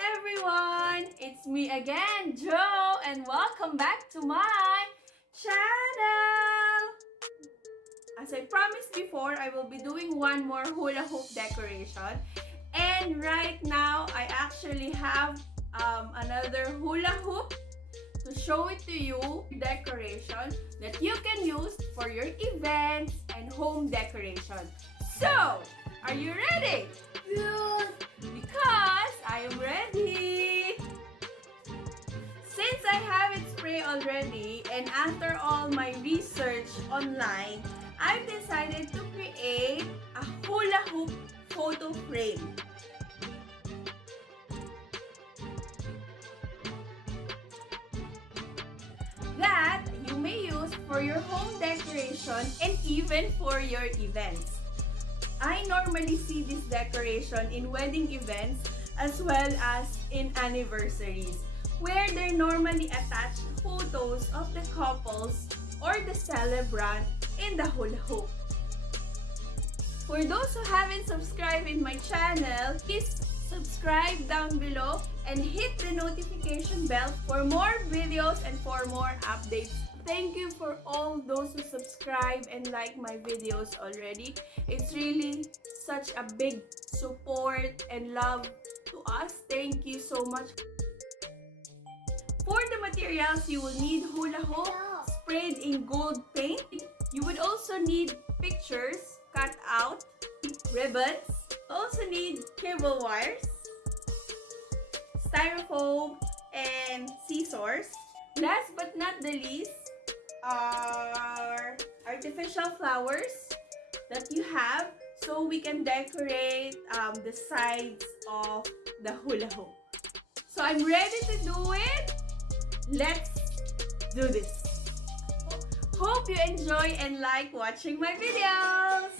everyone! It's me again, Joe, and welcome back to my channel! As I promised before, I will be doing one more hula hoop decoration. And right now, I actually have another hula hoop to show it to you, decoration that you can use for your events and home decoration. So, are you ready? Yes. Because I am ready! Since I have it spray already and after all my research online, I've decided to create a hula hoop photo frame. That you may use for your home decoration and even for your events. I normally see this decoration in wedding events as well as in anniversaries, where they normally attach photos of the couples or the celebrant in the hula hoop. For those who haven't subscribed in my channel, please subscribe down below and hit the notification bell for more videos and for more updates. Thank you for all those who subscribe and like my videos already. It's really such a big support and love to us. Thank you so much. For the materials, you will need hula hoop sprayed in gold paint. You would also need pictures cut out, ribbons. Also need cable wires, styrofoam, and scissors. Last but not the least are artificial flowers that you have so we can decorate the sides of the hula hoop. So I'm ready to do it. Let's do this. Hope you enjoy and like watching my videos.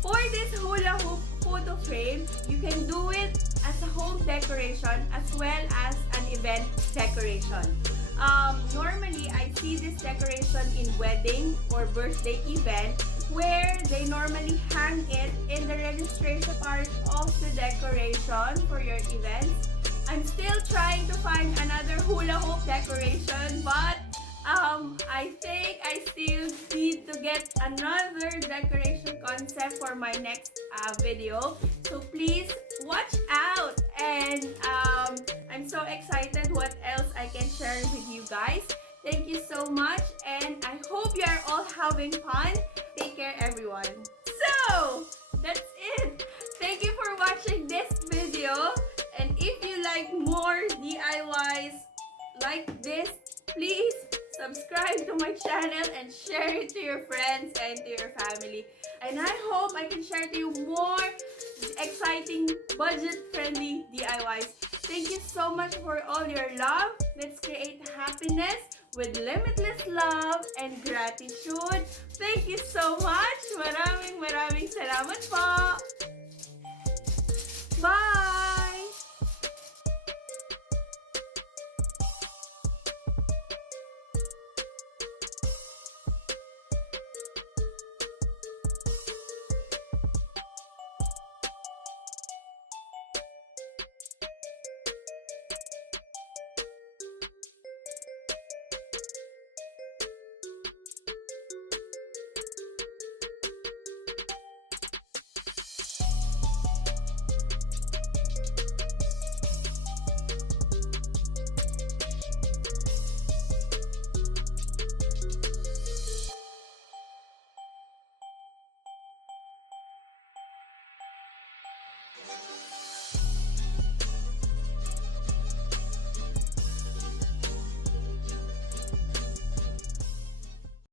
For this hula hoop photo frame, you can do it as a home decoration as well as an event decoration. Normally, I see this decoration in wedding or birthday event where they normally hang it in the registration part of the decoration for your events. I'm still trying to find another hula hoop decoration, but I think I still need to get another decoration concept for my next video. So please watch out, and I'm so excited what else I can share with you guys. Thank you so much, and I hope you are all having fun. Take care, everyone. So that's it. Thank you for watching this video, and if you like more DIYs like this, please subscribe to my channel and share it to your friends and to your family. And I hope I can share to you more exciting, budget-friendly DIYs. Thank you so much for all your love. Let's create happiness with limitless love and gratitude. Thank you so much. Maraming salamat po. Bye!